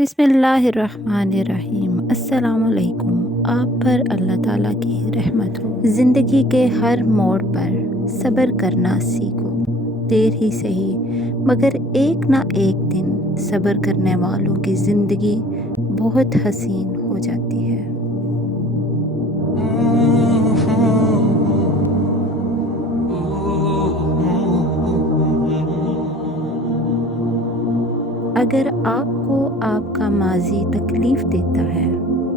बिस्मिल्लाहिर्रहमानिर्रहीम। अस्सलाम वालेकुम। आप पर अल्लाह ताला की रहमत हो। ज़िंदगी के हर मोड़ पर सब्र करना सीखो। देर ही सही मगर एक ना एक दिन सब्र करने वालों की ज़िंदगी बहुत हसीन हो जाती है। अगर आपको आपका माज़ी तकलीफ़ देता है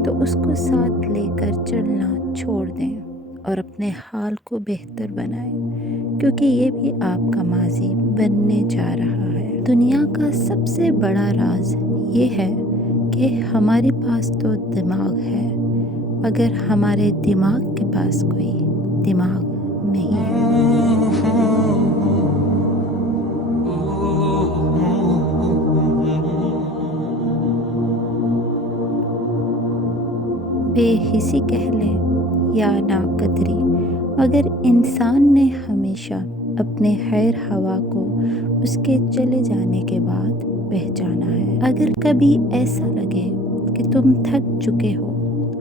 तो उसको साथ लेकर चलना छोड़ दें और अपने हाल को बेहतर बनाएं, क्योंकि ये भी आपका माज़ी बनने जा रहा है। दुनिया का सबसे बड़ा राज ये है कि हमारे पास तो दिमाग है मगर हमारे दिमाग के पास कोई दिमाग नहीं है। बेहिसी कह लें या नाकदरी, मगर इंसान ने हमेशा अपने खैर हवा को उसके चले जाने के बाद पहचाना है। अगर कभी ऐसा लगे कि तुम थक चुके हो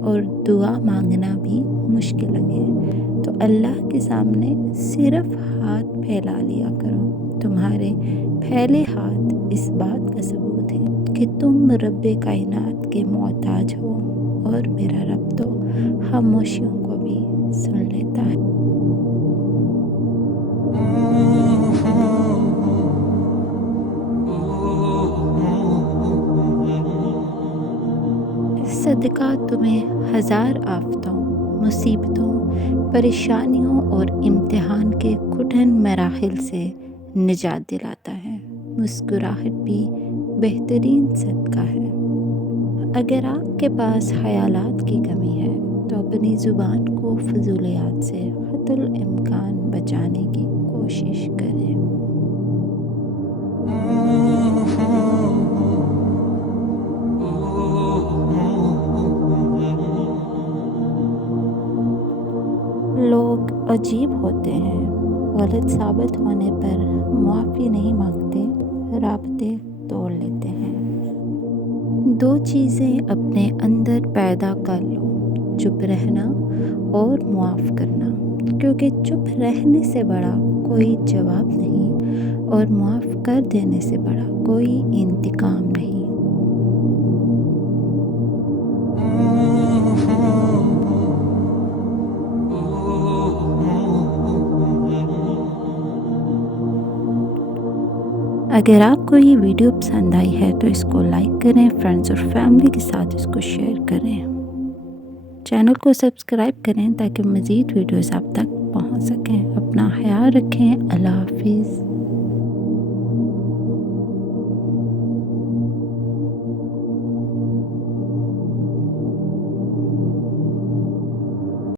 और दुआ मांगना भी मुश्किल लगे तो अल्लाह के सामने सिर्फ हाथ फैला लिया करो। तुम्हारे फैले हाथ इस बात का सबूत है कि तुम रब्बे कायनात के मोहताज हो और मेरा रब तो खामोशियों को भी सुन लेता है। सदका तुम्हें हज़ार आफ़तों, मुसीबतों, परेशानियों और इम्तिहान के कठिन मराहिल से निजात दिलाता है। मुस्कुराहट भी बेहतरीन सदका है। अगर आपके पास ख़यालात की कमी है तो अपनी ज़ुबान को फ़ुज़ूलियात से क़तल इम्कान बचाने की कोशिश करें। लोग अजीब होते हैं, गलत साबित होने पर माफ़ी नहीं मांगते, राब्ते तोड़ लेते हैं। दो चीज़ें अपने अंदर पैदा कर लो, चुप रहना और मुआफ़ करना, क्योंकि चुप रहने से बड़ा कोई जवाब नहीं और मुआफ़ कर देने से बड़ा कोई इंतकाम नहीं। अगर आपको ये वीडियो पसंद आई है तो इसको लाइक करें, फ्रेंड्स और फैमिली के साथ इसको शेयर करें, चैनल को सब्सक्राइब करें ताकि मज़ीद वीडियोस आप तक पहुंच सकें। अपना ख्याल रखें। अल्लाह हाफिज़।